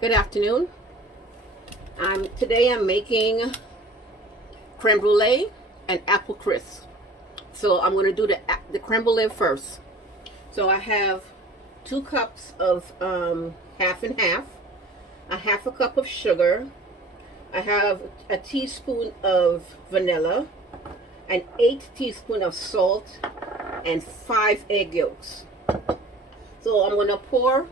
Good afternoon. Today I'm making creme brulee and apple crisp. So I'm going to do the creme brulee first. So I have 2 cups of half and half, a half a cup of sugar. I have a teaspoon of vanilla, an 1/8 teaspoon of salt, and 5 egg yolks. So I'm going to pour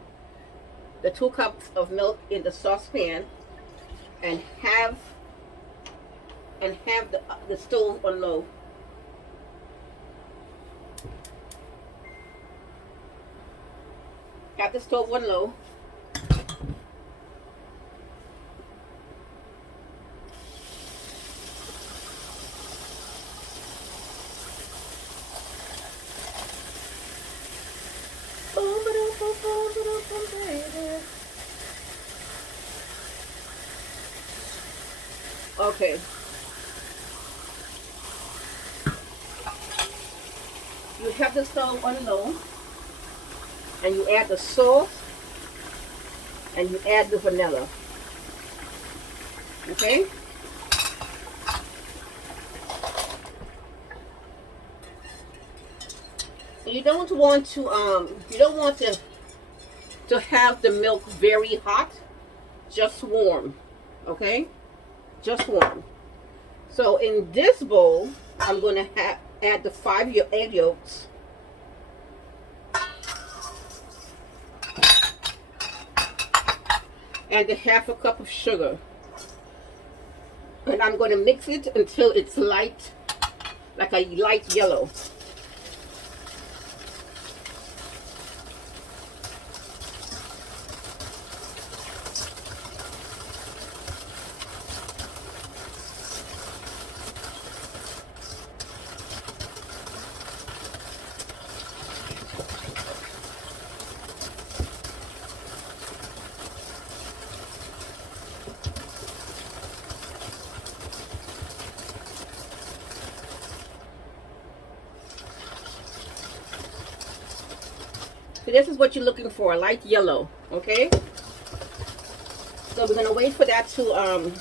the 2 cups of milk in the saucepan and have the stove on low. Have the stove on low. Okay. You have the stove on low, and you add the salt, and you add the vanilla. Okay? You don't want to have the milk very hot, just warm. Okay? Just warm. So in this bowl, I'm going to add the 5 egg yolks. And a half a cup of sugar. And I'm going to mix it until it's light, like a light yellow. So this is what you're looking for, a light yellow, okay? So we're gonna wait for that to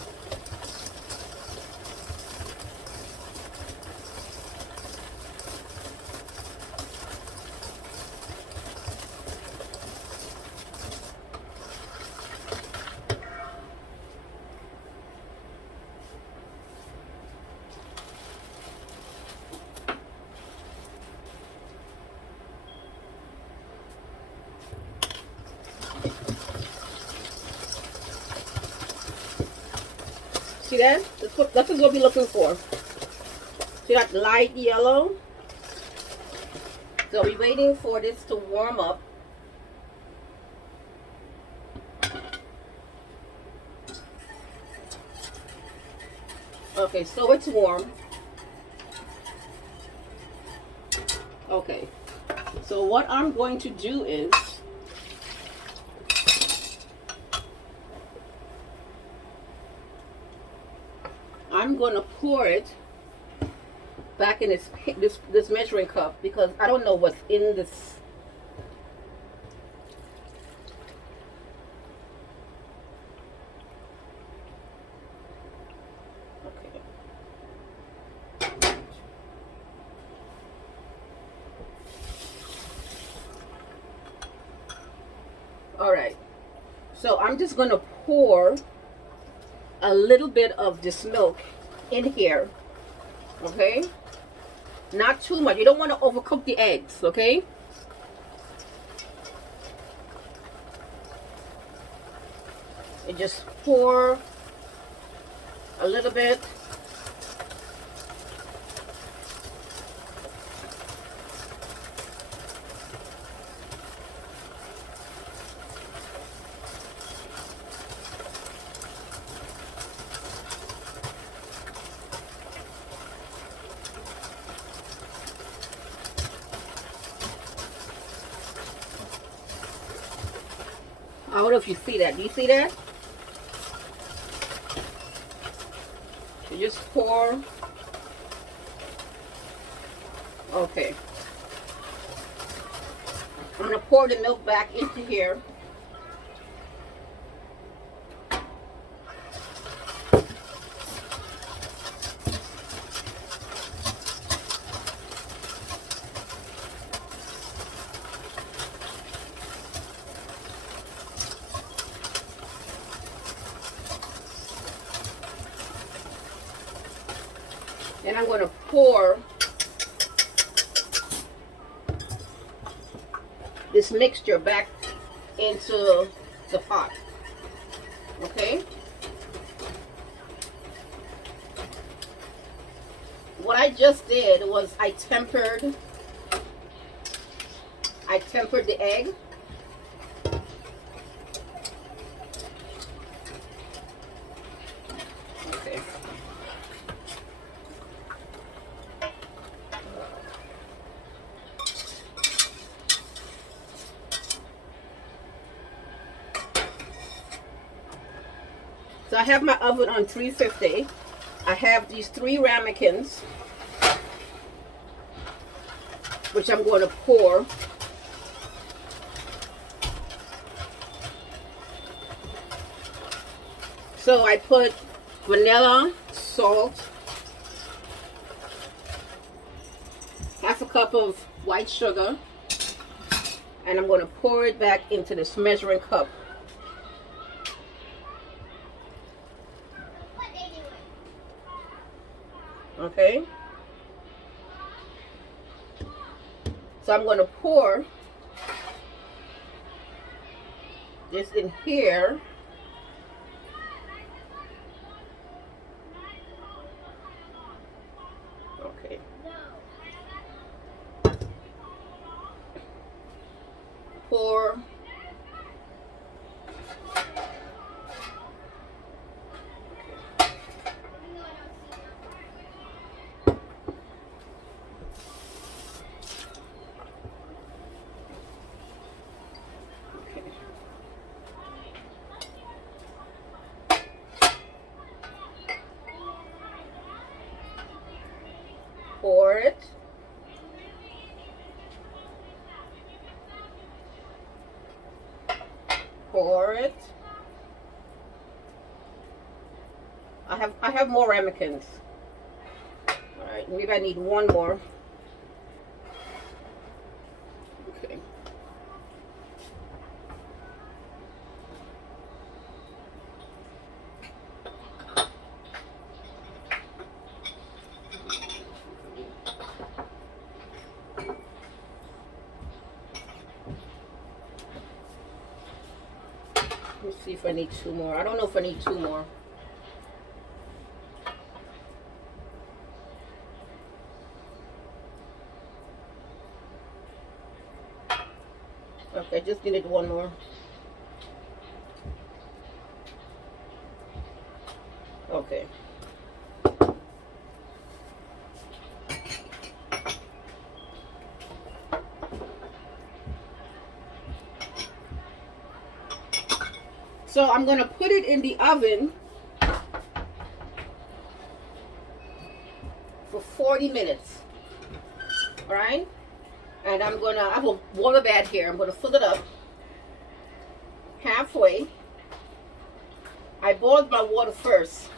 see that? That's what we're looking for. See that light yellow? So we're waiting for this to warm up. Okay, so it's warm. Okay, so what I'm going to do is I'm going to pour it back in this measuring cup, because I don't know what's in this. Okay. All right. So I'm just going to pour a little bit of this milk in here, okay? Not too much. You don't want to overcook the eggs, okay? You just pour a little bit. I don't know if you see that. Do you see that? You just pour. Okay. I'm going to pour the milk back into here. And I'm going to pour this mixture back into the pot. Okay? What I just did was I tempered the egg. Okay. So I have my oven on 350. I have these 3 ramekins, which I'm going to pour. So I put vanilla, salt, half a cup of white sugar, and I'm going to pour it back into this measuring cup. Okay, so I'm going to pour this in here. Okay, pour. Pour it. Pour it. I have more ramekins. All right, maybe I need one more. Okay. Let's see if I need 2 more. I don't know if I need 2 more. Okay, just needed 1 more. Okay. So I'm going to put it in the oven for 40 minutes. All right? And I have a water bath here. I'm going to fill it up halfway. I boiled my water first.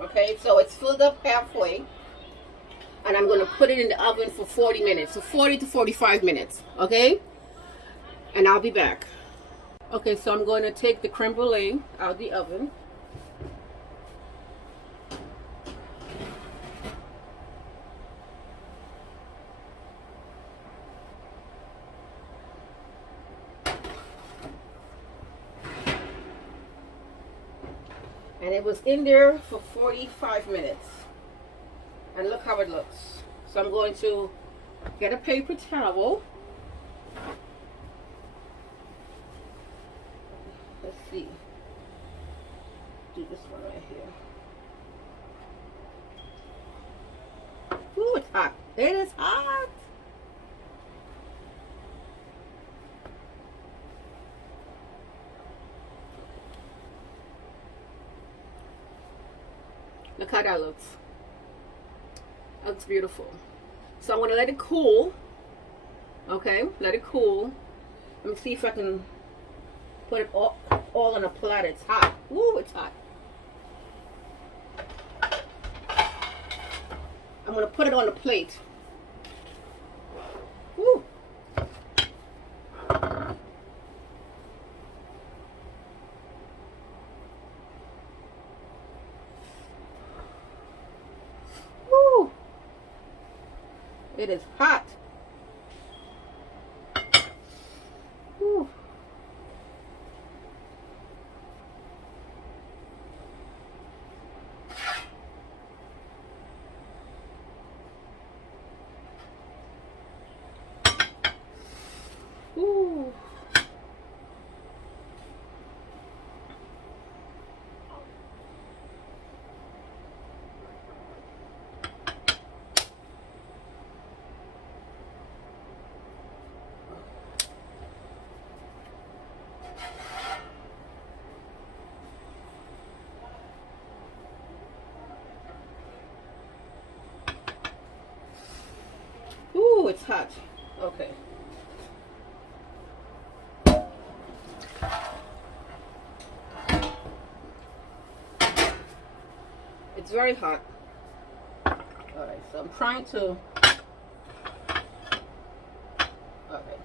Okay, so it's filled up halfway. And I'm going to put it in the oven for 40 minutes. So 40 to 45 minutes. Okay? And I'll be back. Okay, so I'm going to take the creme brulee out of the oven. And it was in there for 45 minutes. And look how it looks. So I'm going to get a paper towel. Let's see. Do this one right here. Ooh, it's hot. It is hot. Look how that looks. That looks beautiful. So I'm going to let it cool. Okay, let it cool. Let me see if I can put it all on a platter. It's hot. Ooh, it's hot. I'm going to put it on a plate. Woo. It is hot. Whew. Ooh. Ooh, it's hot. Okay. It's very hot. Alright, so I'm trying to... Okay.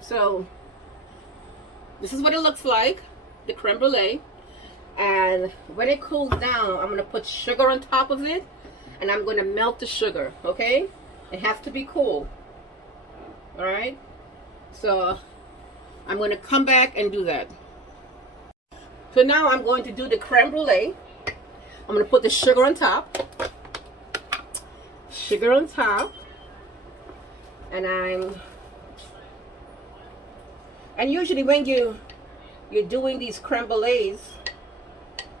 So, this is what it looks like, the creme brulee. And when it cools down, I'm going to put sugar on top of it. And I'm going to melt the sugar, okay? It has to be cool. Alright? So, I'm going to come back and do that. So now I'm going to do the creme brulee. I'm going to put the sugar on top. Sugar on top. And usually when you're doing these creme brulees,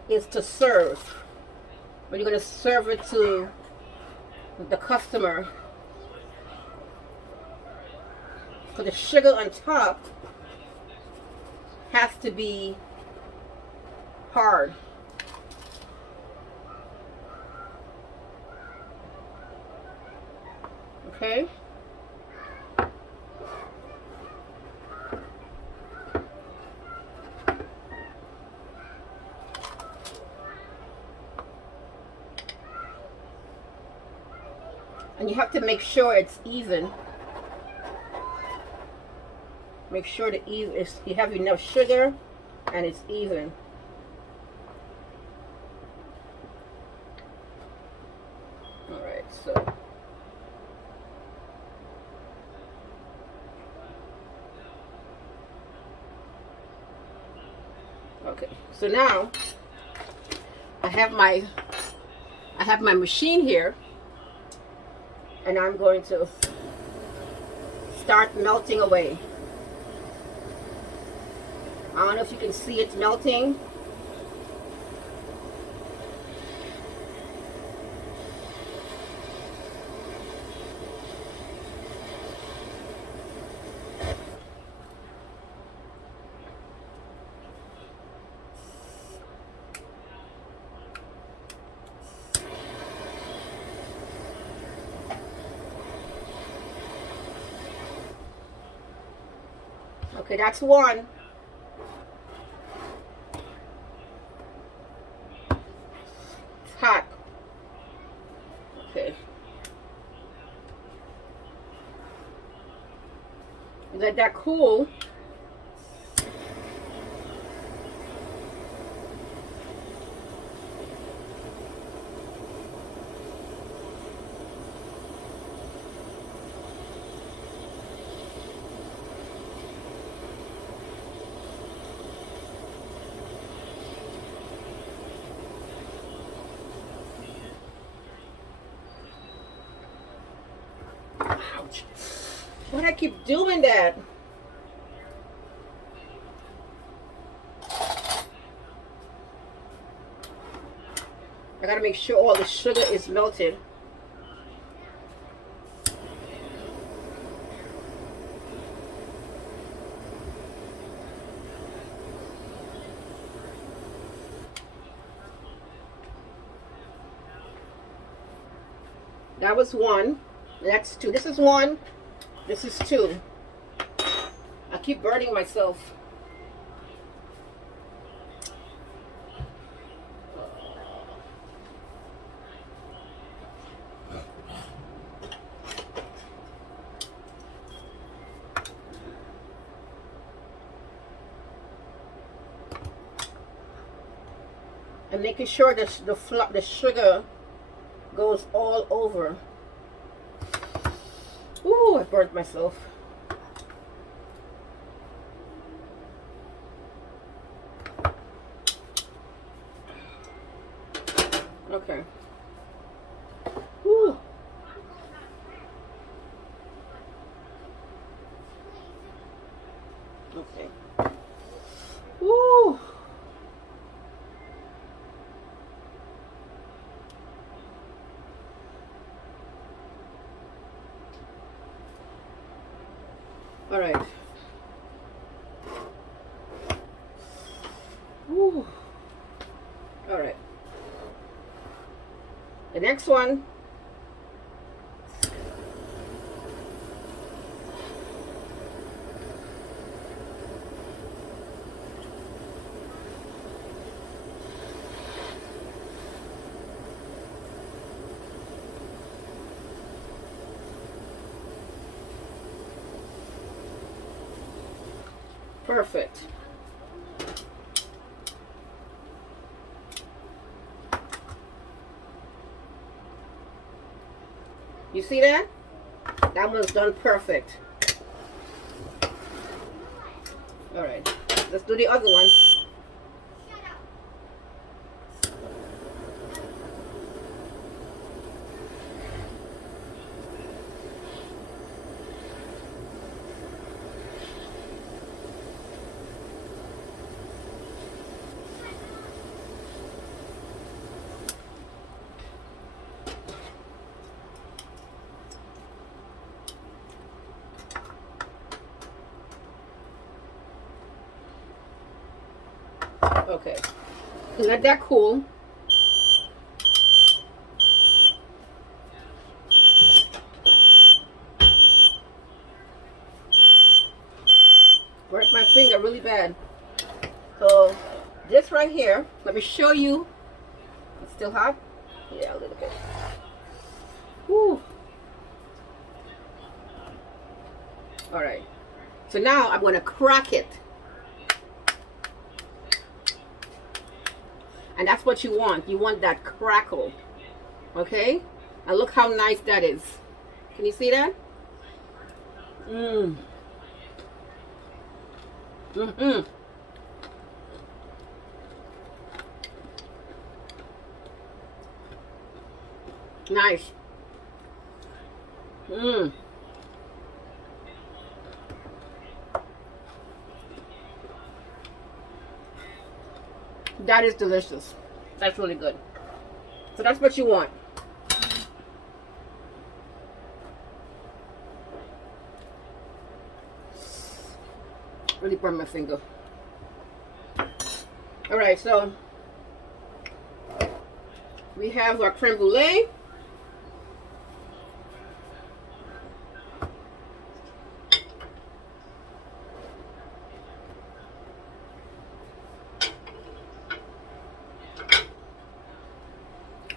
is to serve. But you're going to serve it to the customer. So the sugar on top has to be hard. Okay? And you have to make sure it's even. Make sure that you have enough sugar and it's even. Alright, so okay, so now I have my machine here, and I'm going to start melting away. I don't know if you can see it melting. Okay, that's one. It's hot. Okay. Let that cool. Ouch. Why do I keep doing that? I gotta make sure all the sugar is melted. That was one. That's two. This is one. This is two. I keep burning myself. And making sure that the sugar goes all over. almost burnt myself. Okay. Whew. Okay. Woo. All right. Woo. All right. The next one. Perfect. You see that? That one's done perfect. All right, let's do the other one. Okay, let that cool. Burnt my finger really bad. So this right here, let me show you. It's still hot? Yeah, a little bit. Whew. All right, so now I'm going to crack it. And that's what you want. You want that crackle. Okay? And look how nice that is. Can you see that? Mmm. Mm-hmm. Nice. Mmm. That is delicious. That's really good. So that's what you want. Really burned my finger. All right, so we have our creme brulee.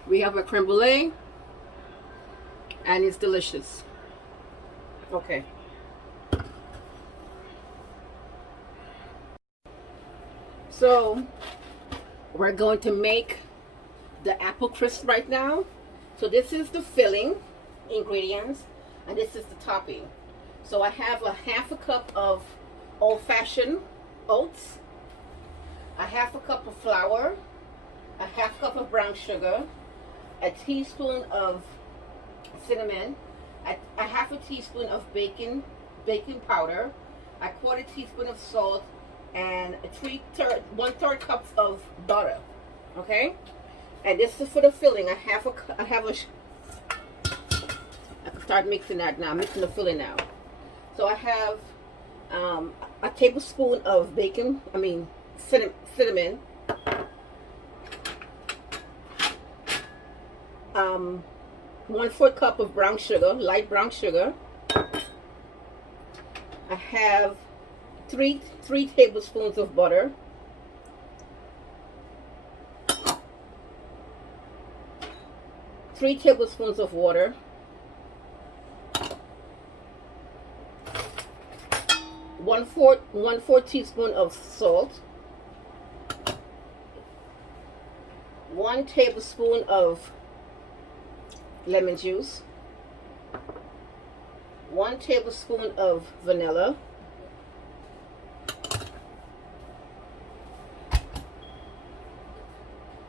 We have a creme brulee, and it's delicious. Okay. So we're going to make the apple crisp right now. So this is the filling ingredients, and this is the topping. So I have a half a cup of old-fashioned oats, a half a cup of flour, a half cup of brown sugar, a teaspoon of cinnamon, a half a teaspoon of baking powder, a quarter teaspoon of salt, and one-third cup of butter. Okay, and this is for the filling. I can start mixing that now. I'm mixing the filling now. So I have a tablespoon of cinnamon. 1/4 cup of brown sugar, light brown sugar. I have three tablespoons of butter. 3 tablespoons of water. 1/4 teaspoon of salt. 1 tablespoon of lemon juice. 1 tablespoon of vanilla,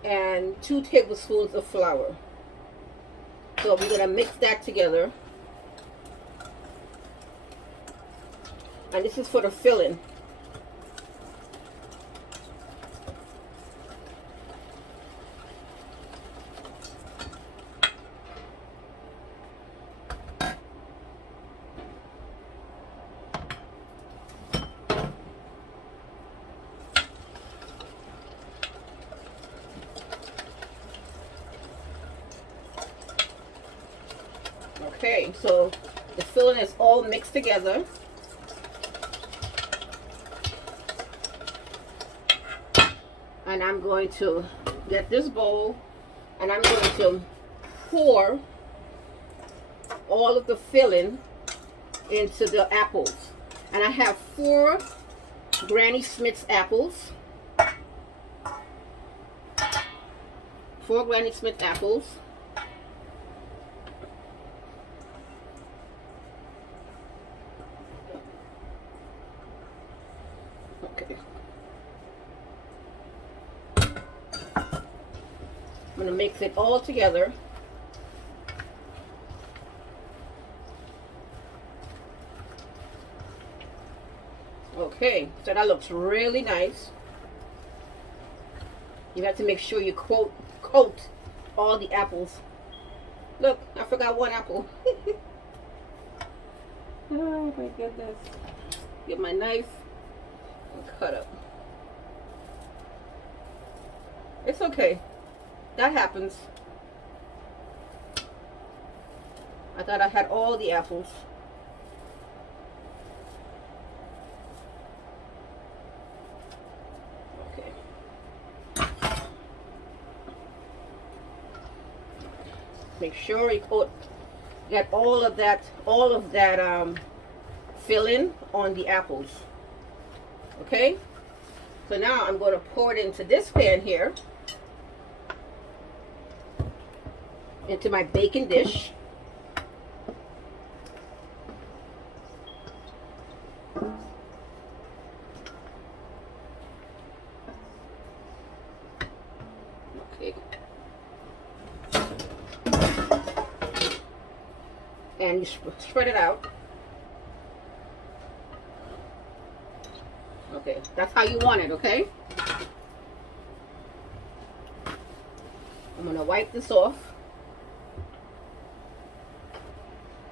and 2 tablespoons of flour. So we're going to mix that together. And this is for the filling. Okay, so the filling is all mixed together. And I'm going to get this bowl and I'm going to pour all of the filling into the apples. And I have 4 Granny Smith's apples. 4 Granny Smith apples. Okay. I'm going to mix it all together. Okay, so that looks really nice. You have to make sure you coat all the apples. Look, I forgot 1 apple. Oh my goodness. Get my knife and cut up. It's okay. That happens. I thought I had all the apples. Okay. Make sure you get all of that filling on the apples. Okay? So now I'm going to pour it into this pan here. Into my baking dish. Okay. And you spread it out. Okay, that's how you want it, okay? I'm going to wipe this off.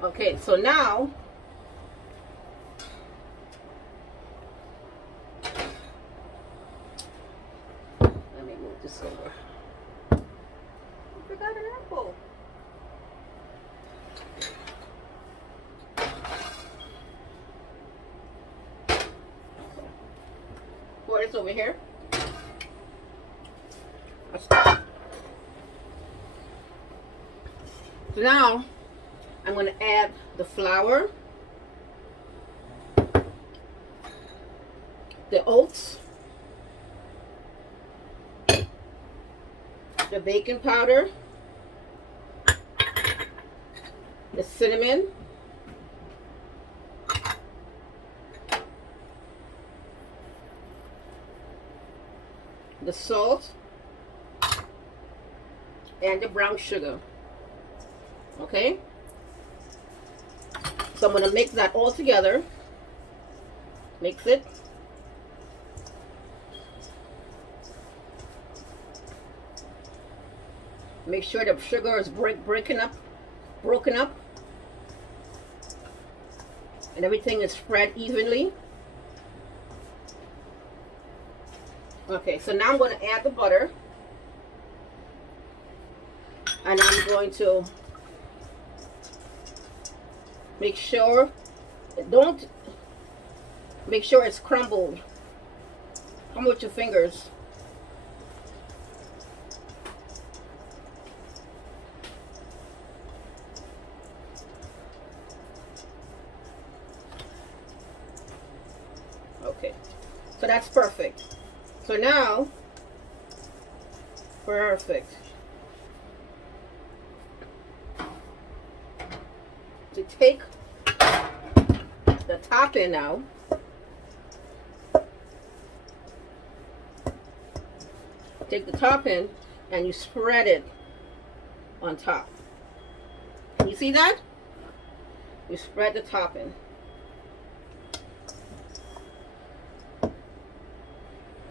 Okay, so now let me move this over. I forgot an apple. Pour this over here. So now I'm going to add the flour, the oats, the baking powder, the cinnamon, the salt, and the brown sugar. Okay? So I'm going to mix that all together. Mix it. Make sure the sugar is broken up. And everything is spread evenly. Okay, so now I'm going to add the butter. And I'm going to make sure it's crumbled. Crumble with your fingers. Okay, so that's perfect. So now, perfect. To take topping now. Take the topping and you spread it on top. You see that? You spread the topping.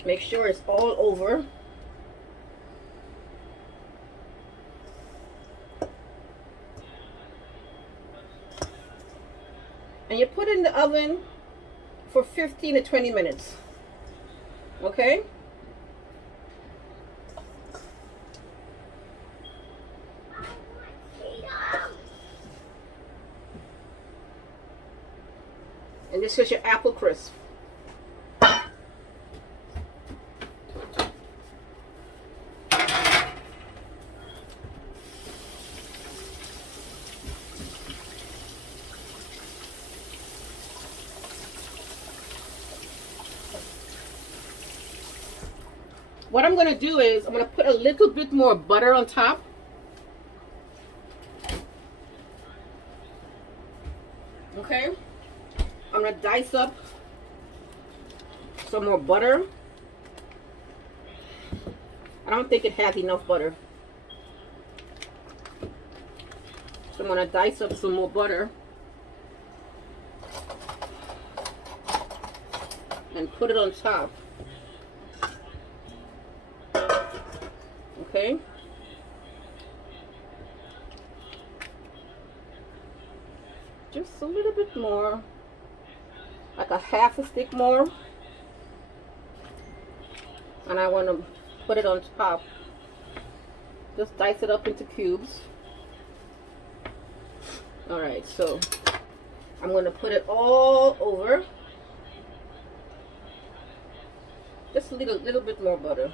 Make sure it's all over. And you put it in the oven for 15 to 20 minutes. Okay? And this is your apple crisp. What I'm going to do is I'm going to put a little bit more butter on top. Okay? I'm going to dice up some more butter. I don't think it has enough butter. So I'm going to dice up some more butter and put it on top. Okay. Just a little bit more. Like a half a stick more. And I want to put it on top. Just dice it up into cubes. Alright, so I'm going to put it all over. Just a little bit more butter.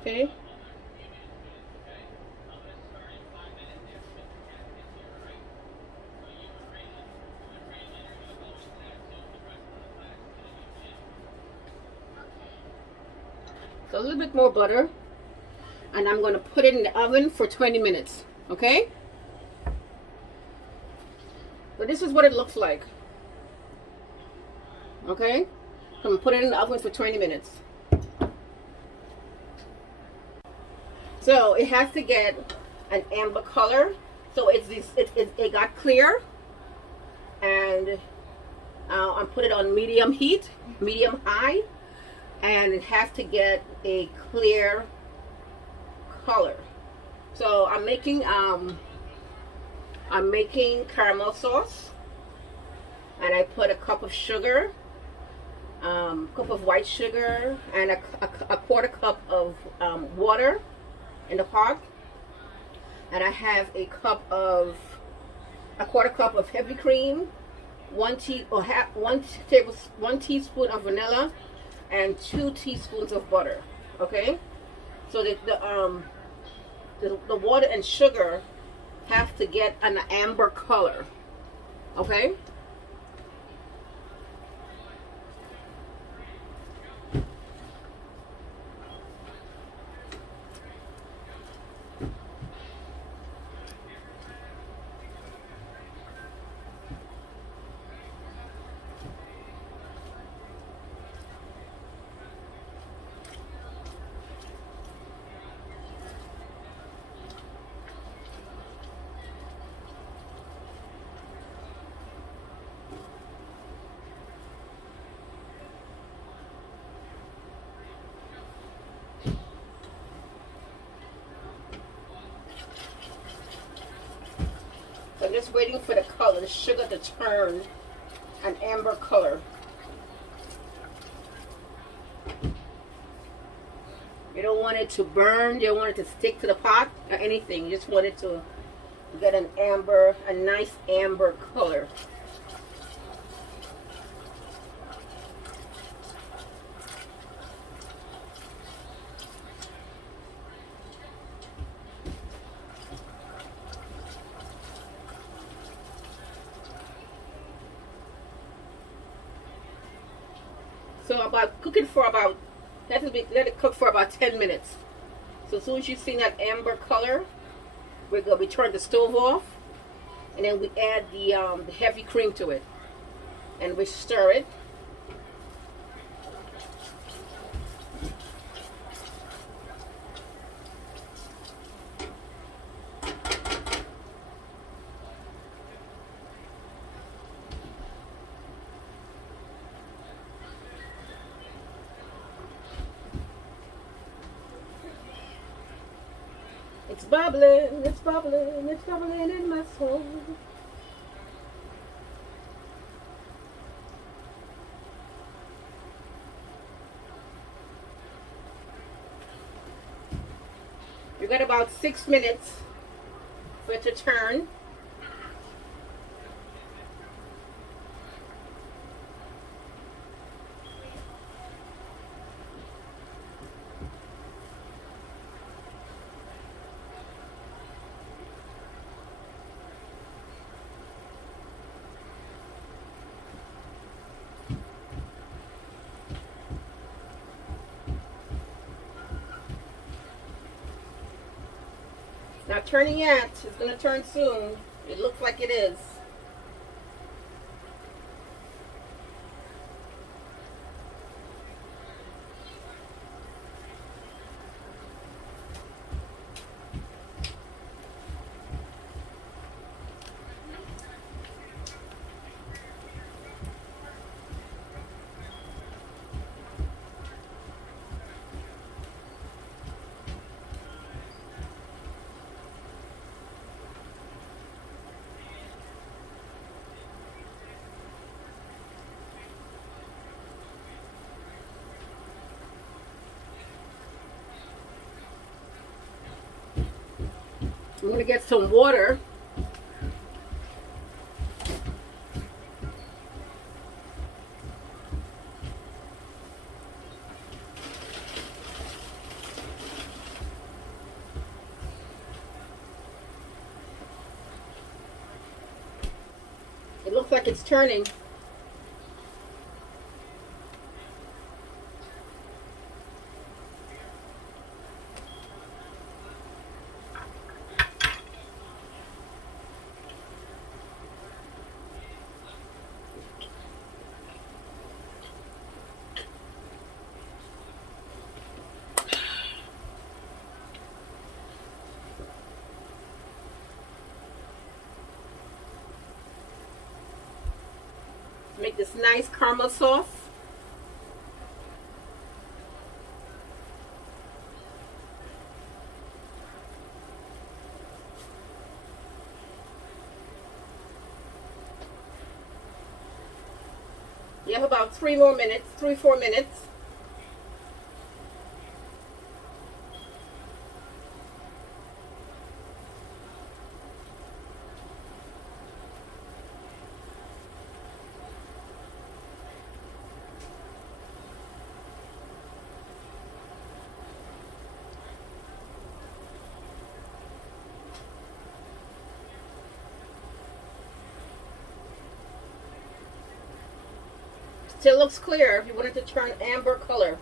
Okay. So a little bit more butter, and I'm going to put it in the oven for 20 minutes. Okay? So this is what it looks like. Okay? So I'm going to put it in the oven for 20 minutes. So it has to get an amber color. So it got clear, and I put it on medium heat, medium high, and it has to get a clear color. So I'm making caramel sauce, and I put a cup of sugar, cup of white sugar, and a quarter cup of water in the pot, and I have a quarter cup of heavy cream, one teaspoon of vanilla, and 2 teaspoons of butter. Okay, so the water and sugar have to get an amber color. Okay. I'm just waiting for the color, the sugar to turn an amber color. You don't want it to burn, you don't want it to stick to the pot or anything. You just want it to get a nice amber color. So about cooking for about, let it cook for about 10 minutes. So as soon as you see that amber color, we turn the stove off, and then we add the heavy cream to it, and we stir it. It's bubbling, it's bubbling, it's bubbling in my soul. You got about 6 minutes for it to turn. Not turning yet. It's going to turn soon. It looks like it is. I'm going to get some water. It looks like it's turning. Make this nice caramel sauce. You have about 4 minutes. Still looks clear. You want it to turn amber color.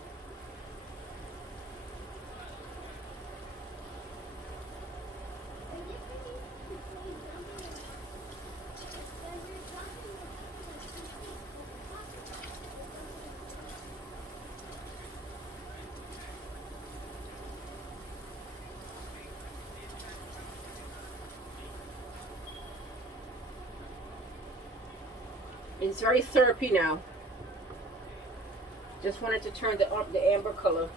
It's very syrupy now. Just wanted to turn the amber color.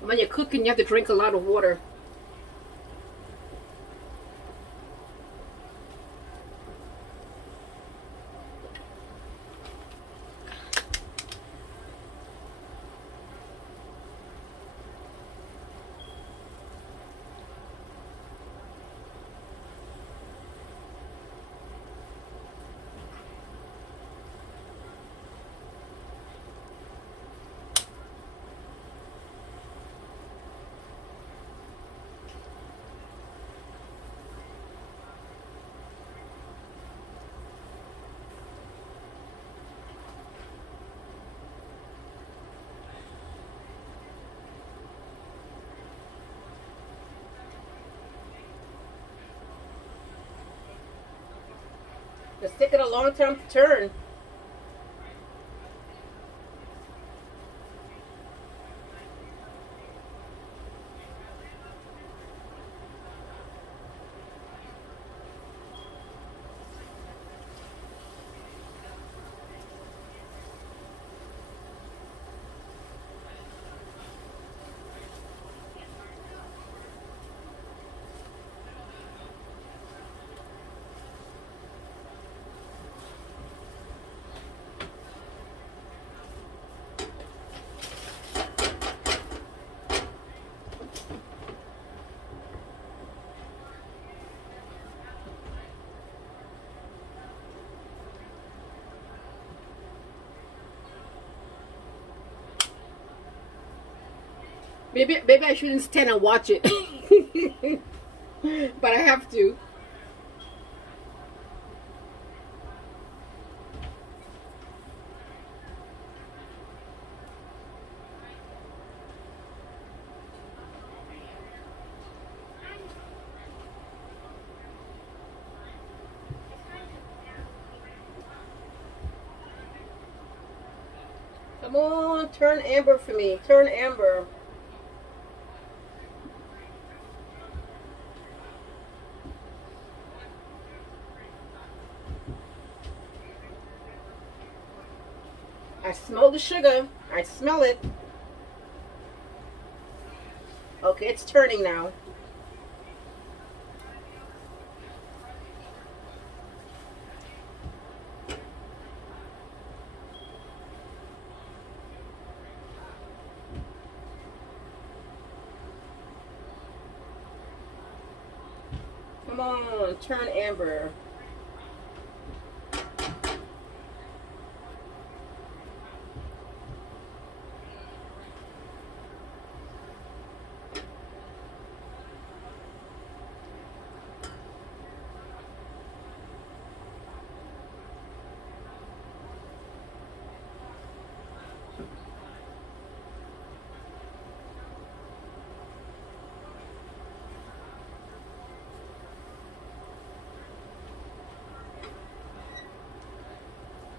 When you're cooking, you have to drink a lot of water. It's taking a long time to turn. Maybe I shouldn't stand and watch it. But I have to. Come on, turn amber for me. Turn amber. I smell the sugar. I smell it. Okay, it's turning now. Come on, turn amber.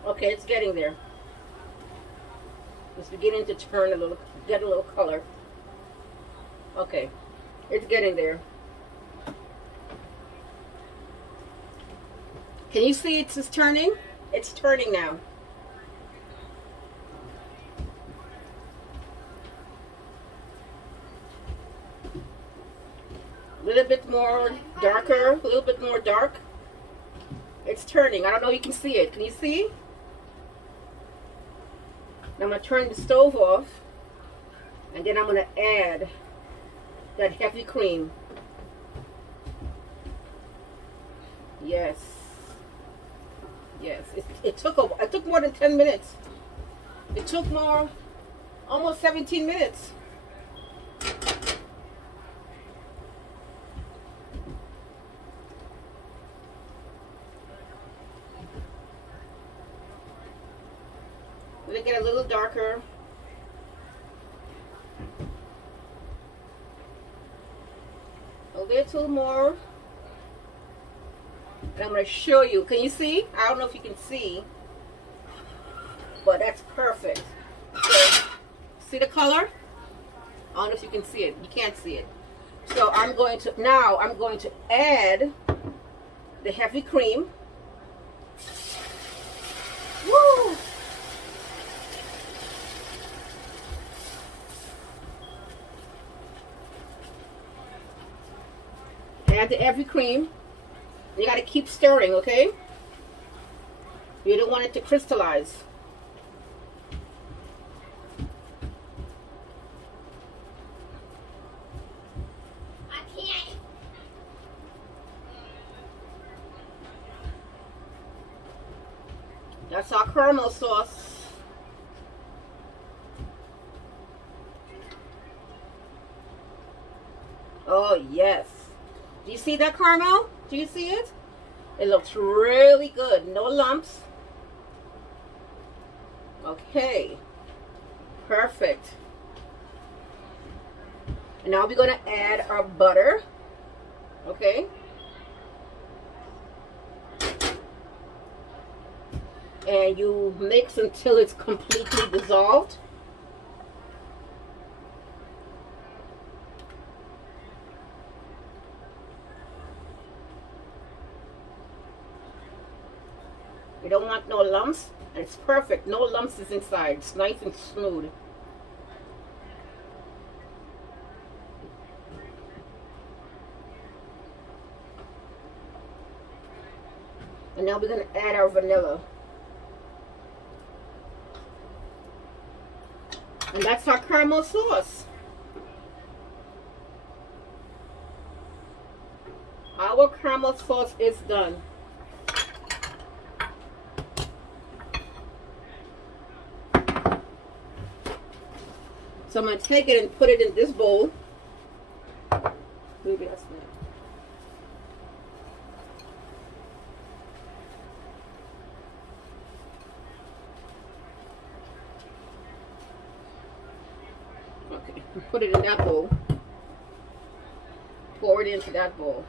Okay, it's getting there. It's beginning to turn a little, get a little color. Okay, it's getting there. Can you see it's turning? It's turning now. A little bit more darker, a little bit more dark. It's turning. I don't know if you can see it. Can you see? Now I'm going to turn the stove off, and then I'm going to add that heavy cream. Yes. Yes. It took more than 10 minutes. It took almost 17 minutes. Let it get a little darker. A little more. And I'm going to show you. Can you see? I don't know if you can see. But that's perfect. So, see the color? I don't know if you can see it. You can't see it. So I'm going to add the heavy cream. Woo! Add the heavy cream. You got to keep stirring, okay? You don't want it to crystallize. I can't. That's our caramel sauce. Oh, yes. Do you see that caramel? Do you see it? It looks really good. No lumps. Okay. Perfect. And now we're going to add our butter. Okay. and you mix until it's completely dissolved. You don't want no lumps, and it's perfect. No lumps is inside. It's nice and smooth. And now we're going to add our vanilla. And that's our caramel sauce. Our caramel sauce is done. So I'm going to take it and put it in this bowl. Maybe that's not. Okay, put it in that bowl. Pour it into that bowl.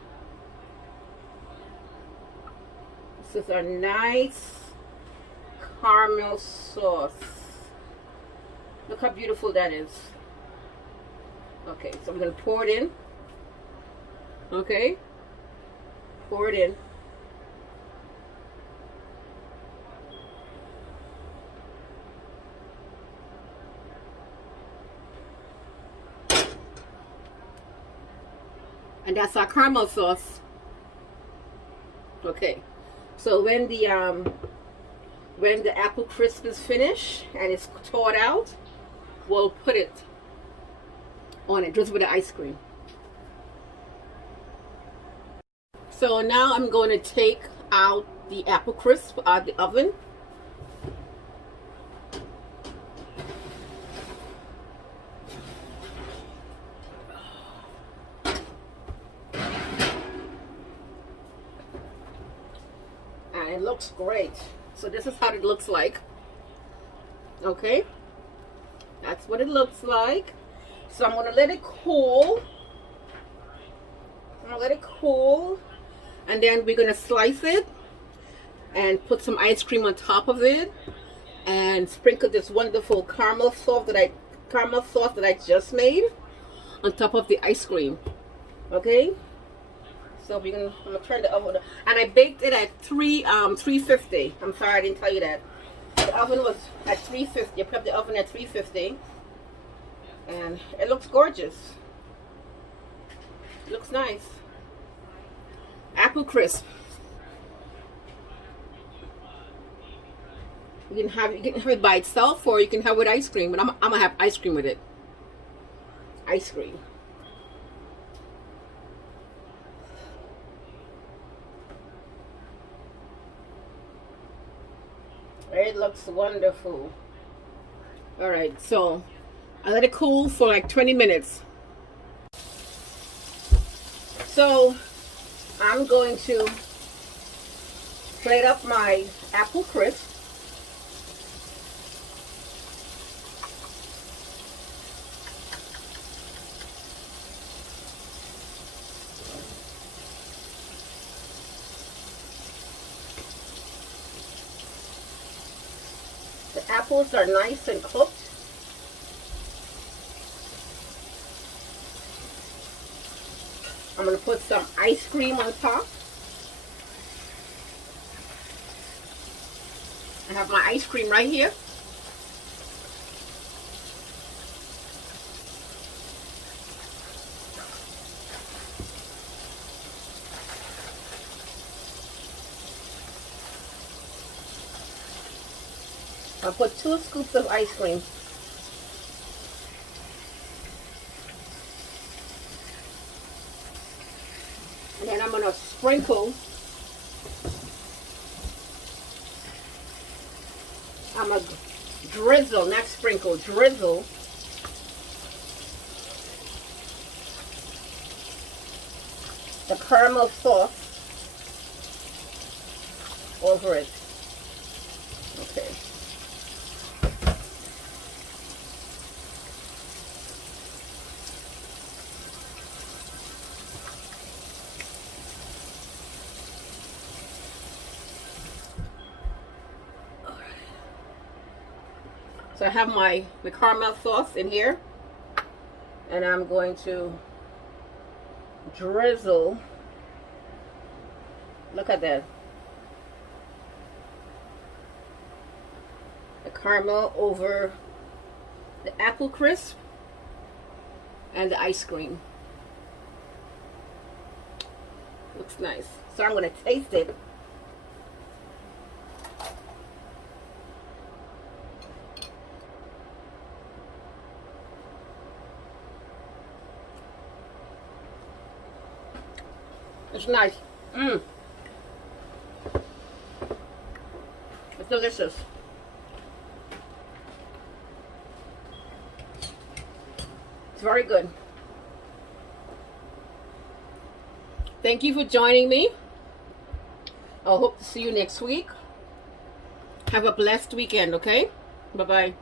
This is our nice caramel sauce. Look how beautiful that is. Okay, so I'm going to pour it in. Okay, pour it in. And that's our caramel sauce. Okay, so when the apple crisp is finished and it's thawed out, we'll put it on it just with the ice cream. So now I'm going to take out the apple crisp out of the oven. And it looks great. So this is how it looks like. Okay, that's what it looks like. So I'm going to let it cool. I'm going to let it cool. And then we're going to slice it and put some ice cream on top of it and sprinkle this wonderful caramel sauce that I just made on top of the ice cream. Okay? So I'm going to turn the oven on. And I baked it at 350. I'm sorry I didn't tell you that. The oven was at 350. I put the oven at 350. And it looks gorgeous. It looks nice. Apple crisp. You can have it by itself, or you can have it with ice cream. But I'm gonna have ice cream with it. Ice cream. It looks wonderful. All right, so I let it cool for like 20 minutes. So I'm going to plate up my apple crisp. The apples are nice and cooked. I'm going to put some ice cream on top. I have my ice cream right here. I'll put 2 scoops of ice cream. And then I'm going to sprinkle. I'm going to drizzle, not sprinkle, drizzle. The caramel sauce over it. Okay. So I have the caramel sauce in here, and I'm going to drizzle. Look at that. The caramel over the apple crisp and the ice cream. Looks nice. So I'm going to taste it. It's nice. Mmm. It's delicious. It's very good. Thank you for joining me. I hope to see you next week. Have a blessed weekend, okay? Bye-bye.